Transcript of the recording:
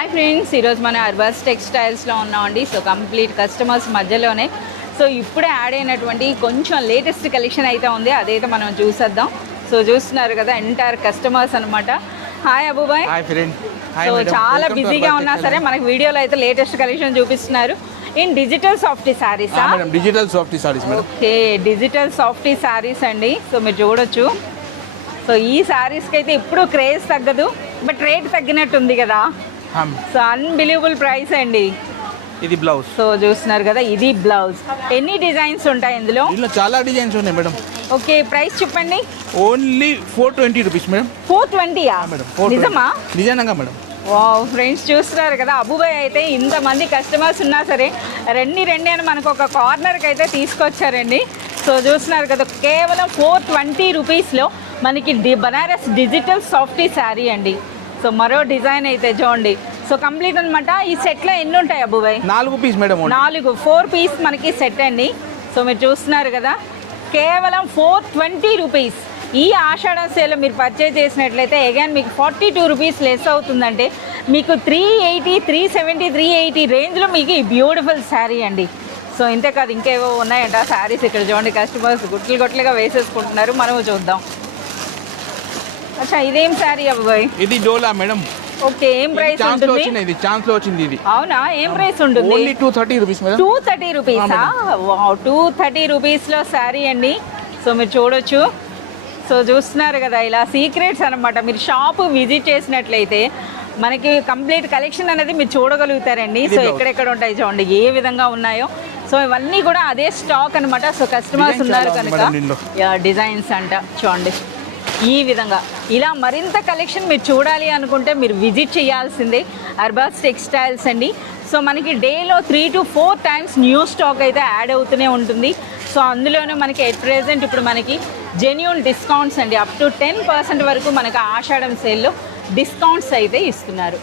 Hi friends, ఈరోజు మన అర్బస్ టెక్స్టైల్స్లో ఉన్నామండి. సో కంప్లీట్ కస్టమర్స్ మధ్యలోనే సో ఇప్పుడే యాడ్ అయినటువంటి కొంచెం లేటెస్ట్ కలెక్షన్ అయితే ఉంది, అదైతే మనం చూసేద్దాం. సో చూస్తున్నారు కదా ఎంటైర్ కస్టమర్స్ అనమాట. హాయ్ అబూబాయ్. సో చాలా బిజీగా ఉన్నా సరే మనకి వీడియోలో అయితే లేటెస్ట్ కలెక్షన్ చూపిస్తున్నారు. In digital softy saris. Digital softy saris madam. Okay, digital softy saris అండి. సో మీరు చూడొచ్చు. సో ఈ శారీస్కి అయితే ఇప్పుడు క్రేజ్ తగ్గదు, బట్ రేట్ తగ్గినట్టుంది కదా. సో అన్బిలీవబుల్ ప్రైస్ అండి. ఇది బ్లౌజ్. సో చూస్తున్నారు కదా, ఇది బ్లౌజ్. ఎన్ని డిజైన్స్ ఉంటాయి ఇందులో? చాలా డిజైన్స్ ఉన్నాయి మేడం. ఓకే, ప్రైస్ చెప్పండి. Only 420 rupees madam. 420యా? నిజమా? నిజంగా మేడం. వావ్ ఫ్రెండ్స్, చూస్తున్నారు కదా, అబూబాయ్ అయితే ఇంతమంది కస్టమర్స్ ఉన్నా సరే రండి అని మనకు ఒక కార్నర్కి అయితే తీసుకొచ్చారండి. సో చూస్తున్నారు కదా, కేవలం 420 రూపీస్లో మనకి బనారస్ డిజిటల్ సాఫ్టీ శారీ అండి. సో మరో డిజైన్ అయితే చూడండి. సో కంప్లీట్ అనమాట. ఈ సెట్లో ఎన్ని ఉంటాయి అబూబాయ్? 4 పీస్ మేడం. 4 పీస్ మనకి సెట్ అండి. సో మీరు చూస్తున్నారు కదా, కేవలం 420 రూపీస్. ఈ ఆషాఢ సేల్ మీరు పర్చేజ్ చేసినట్లయితే అగైన్ మీకు 42 రూపీస్ లెస్ అవుతుందంటే మీకు 380, 370, 380 రేంజ్లో మీకు ఈ బ్యూటిఫుల్ శారీ అండి. సో ఇంతే కాదు, ఇంకేవో ఉన్నాయంట శారీస్. ఇక్కడ చూడండి, కస్టమర్స్ గుట్లుగా వేసేసుకుంటున్నారు. మనము చూద్దాం. అచ్చా, ఇదేం శారీ అబ్బాయి? ఇది డోలా మేడం. ఓకే, ఏం ప్రైస్ ఉంటుంది? ఇది ఛాన్స్ లో వచ్చింది. ఇది అవునా? ఏం ప్రైస్ ఉంటుంది? Only 230 rupees madam. 230 రూపీసా? వావ్, 230 రూపీస్లో శారీ అండి. సో మీరు చూడొచ్చు. సో చూస్తున్నారు కదా, ఇలా సీక్రెట్స్ అనమాట. మీరు షాప్ విజిట్ చేసినట్లయితే మనకి కంప్లీట్ కలెక్షన్ అనేది మీరు చూడగలుగుతారండి. సో ఎక్కడెక్కడ ఉంటాయి చూడండి, ఏ విధంగా ఉన్నాయో. సో ఇవన్నీ కూడా అదే స్టాక్ అనమాట. సో కస్టమర్స్ ఉన్నారు కనుక డిజైన్స్ అంట చూడండి ఈ విధంగా. ఇలా మరింత కలెక్షన్ మీరు చూడాలి అనుకుంటే మీరు విజిట్ చేయాల్సిందే అర్బస్ టెక్స్టైల్స్ అండి. సో మనకి డేలో 3 to 4 టైమ్స్ న్యూ స్టాక్ అయితే యాడ్ అవుతూనే ఉంటుంది. సో అందులోనే మనకి ఎట్ ప్రెజెంట్ ఇప్పుడు మనకి జెన్యూన్ డిస్కౌంట్స్ అండి. అప్ టు 10% వరకు మనకి ఆషాఢం సేల్లో డిస్కౌంట్స్ అయితే ఇస్తున్నారు.